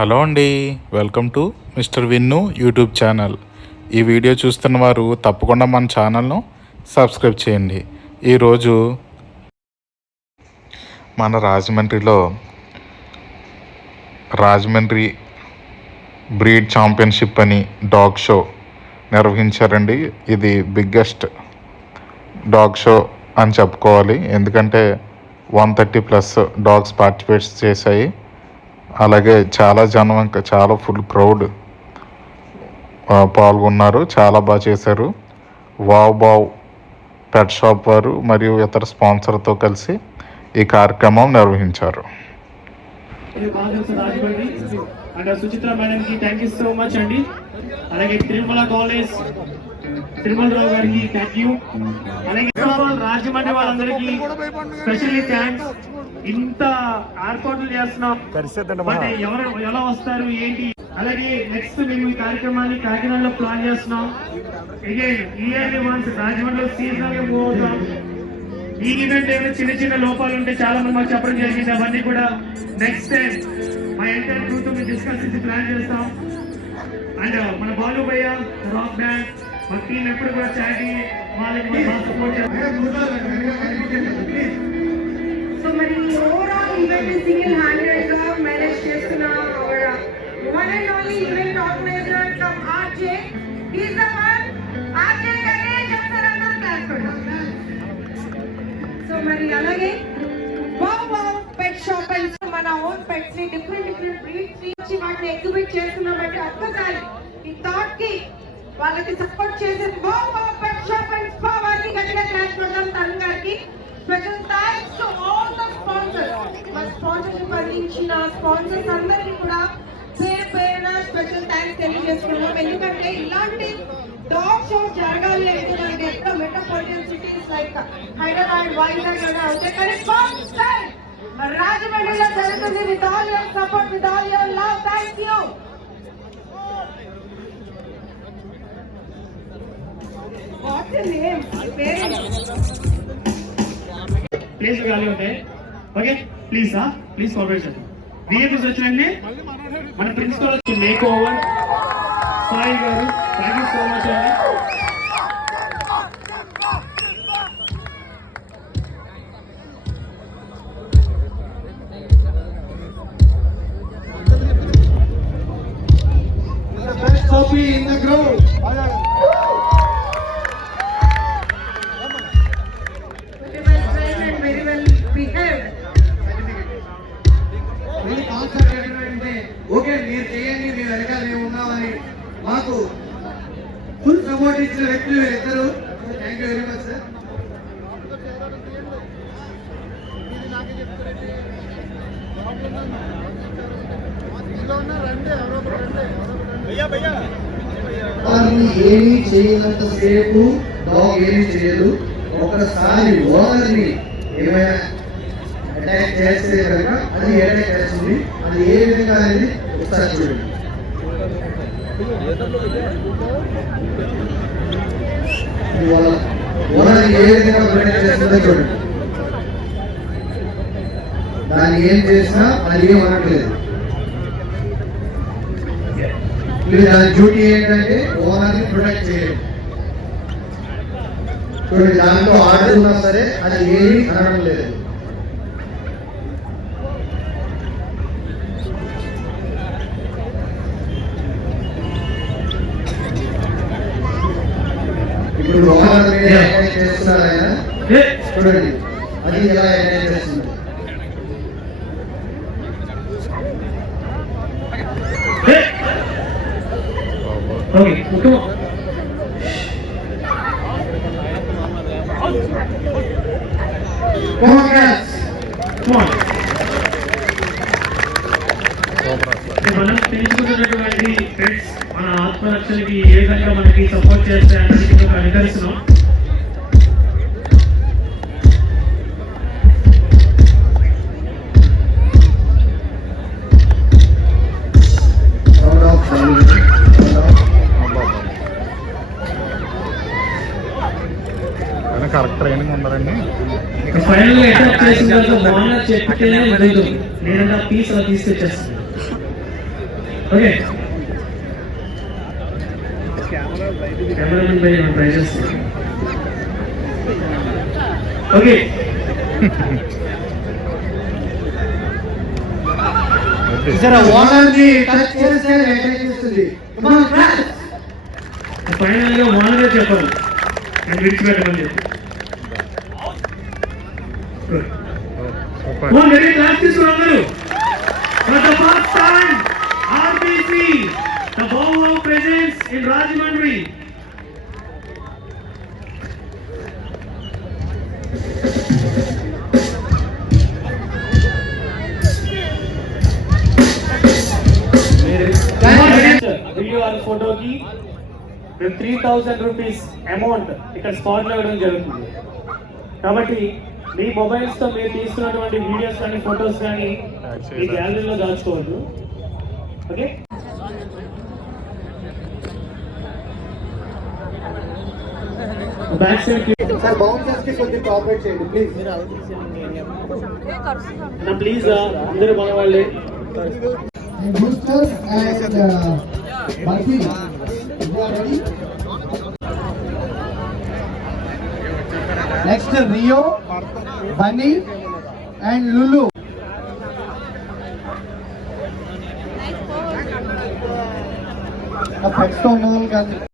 హలో అండి, welcome to mister Vinnu YouTube channel. ఈ వీడియో చూస్తున్న వారు తప్పకుండా మన ఛానల్ను సబ్స్క్రైబ్ చేయండి. ఈరోజు మన రాజమండ్రి బ్రీడ్ ఛాంపియన్షిప్ అని డాగ్ షో నిర్వహించారండి. ఇది బిగ్గెస్ట్ డాగ్ షో అని చెప్పుకోవాలి. ఎందుకంటే 130+ డాగ్స్ పార్టిసిపేట్ చేశాయి. అలాగే చాలా జనం, ఇంకా చాలా ఫుల్ క్రౌడ్ పాల్గొన్నారు. చాలా బాగా చేశారు. వావ్ పెట్ షాప్ వారు మరియు ఇతర స్పాన్సర్తో కలిసి ఈ కార్యక్రమం నిర్వహించారు. సుచిత్ర మేడం కి థ్యాంక్ యూ సో మచ్ అండి. అలాగే తిరుమల కాలేజ్ తిరుమల రావు గారికి థ్యాంక్ యూ. అలాగే రాజమండ్రి వాళ్ళందరికీ స్పెషల్లీ థ్యాంక్స్. ఇంత ఏర్పాట్లు చేస్తున్నాం, ఎవరు ఎలా వస్తారు ఏంటి. అలాగే నెక్స్ట్ మేము ఈ కార్యక్రమాన్ని కాకినాడలో ప్లాన్ చేస్తున్నాం. ఇయర్లీ వన్స్ రాజమండ్రిలో సీజనల్ గా మూవ్ అవుతాం. ఈ ఈవెంట్ ఏమైనా చిన్న చిన్న లోపాలు ఉంటే చాలా మంది మాకు చెప్పడం జరిగింది. అవన్నీ కూడా నెక్స్ట్ టైం మా ఎంటైర్ గ్రూప్ తో డిస్కస్ చేసి ప్లాన్ చేస్తాం. అండ్ మన బాలు భయ్య రాక్ బ్యాండ్ మా టీం ఎప్పుడు కూడా చాటి వాళ్ళకి సపోర్ట్ చేస్తాం. So మరి ఓవరాల్ ఈవెంట్ సింగిల్ హ్యాండెడ్ గా మేనేజ్ చేస్తున్న our one and only event organizer from RJ. He's the one. RJ Ganesh అందరూ క్లాస్ కొడతాం. సో మరి అలాగే వావ్ పెట్ షాప్ అండ్ మన ఓన్ పెట్స్ ని డిఫరెంట్ బ్రీడ్స్ నుంచి వాటిని ఎగ్జిబిట్ చేస్తున్నామంటే ఒక్కసారి ఈ థాట్ కి వాళ్ళకి సపోర్ట్ చేసే wow pet shop and spa వారికి గట్టిగా క్లాస్ కొడతాం. తరుణ్ గారికి special thanks to all the sponsors. మన స్పాన్సర్షిప్ అందించిన స్పాన్సర్స్ అందరికీ కూడా పేరున స్పెషల్ థ్యాంక్స్ తెలియజేస్తున్నాం. ఎందుకంటే ఇలాంటి డాగ్ షోస్ జరగాలి అంటే మనకి ఎక్కడ మెట్రోపాలిటన్ సిటీస్ లైక్ హైదరాబాద్, వైజాగ్ లోనే అవుతాయి. కానీ రాజమండ్రిలో జరుగుతుంది. With all your support, with all your love. Thank you. What's your name? Please ఖాళీ ఉంటాయి. ఓకే ప్లీజ్ ప్లీజ్ కోఆపరేట్ చేయండి. విఏపీస్ వచ్చినండి. మన ప్రిన్సిపల్ వచ్చి మేక్ ఓవర్ సాయి గారు. థ్యాంక్ యూ సో మచ్ అండి. in the crowd. Very well behaved. Very concentrated అంటే ఓకే మీరు చేయండి, మీ వెనకాల మేము ఉన్నామని మాకు ఫుల్ సపోర్ట్ ఇచ్చిన వ్యక్తులు ఇద్దరు. Thank you very much sir. వారిని ఏమీ చేయనంత సేపు డాగ్ ఏమీ చేయదు. ఒకసారి ఓనర్ని ఏమైనా అటాక్ చేస్తే కనుక అది అటాక్ చేస్తుంది. అది ఏ విధంగా అనేది ఒకసారి చూడండి. వాళ్ళ ఓనర్ని ఏ విధంగా ప్రొటెక్ట్ చేస్తుందో చూడండి. దాన్ని ఏం చేసినా అది ఏం అనట్లేదు. ఇది దాని డ్యూటీ ఏంటంటే ఓనర్ని ప్రొటెక్ట్ చేయడం. చూడండి, దాంట్లో ఆడుతున్నా సరే అది ఏమీ అనడం లేదు. ఇప్పుడు ఓనర్ మీద అటాక్ చేస్తున్నారు ఆయన. చూడండి అది ఎలా అటాక్ చేస్తుంది. Okay, come on. Come on, guys. Come on. మనం తెలుసుకున్నటువంటి ఫ్రెండ్స్ మన ఆత్మరక్షణకి ఏ విధంగా మనకి సపోర్ట్ చేస్తే అనేది ఒక నిదర్శనం. కరెక్ట్ ట్రైనింగ్ ఉండాలండి. ఫైనల్ అటాక్ చేసిన తర్వాత ఓనర్ చెప్పితేనే లేదంటే పీస్ అలా తీసుకొచ్చేస్తుంది. ఓకే కెమెరామెన్ పై ట్రై చేస్తాను. ఓకే ఓనర్ ని టచ్ చేస్తే అటాక్ చేస్తుంది. ఫైనల్ గా ఓనర్ చెప్పాలి నేను విడిచిపెట్టమని చెప్పి. వెరీ క్లాస్ తీసుకున్నారు. For the first time, RBC, the Volvo presence in Rajahmundry. Video or ఫోటోకి 3000 రూపీస్ అమౌంట్ ఇక్కడ స్పాట్ లో ఇవ్వడం జరుగుతుంది. కాబట్టి మీ మొబైల్స్ తో మీరు తీసుకున్నటువంటి వీడియోస్ కానీ ఫొటోస్ కానీ ఈ గ్యాలరీలో దాచుకోవద్దు. Okay back side sir bouncers కి కొద్దిగా కోఆపరేట్ చేయండి ప్లీజ్. ప్లీజ్ అందరూ మన వాళ్ళే. Booster and Burfi. You are ready? Next Rio, Bunny and Lulu. The pets don't know.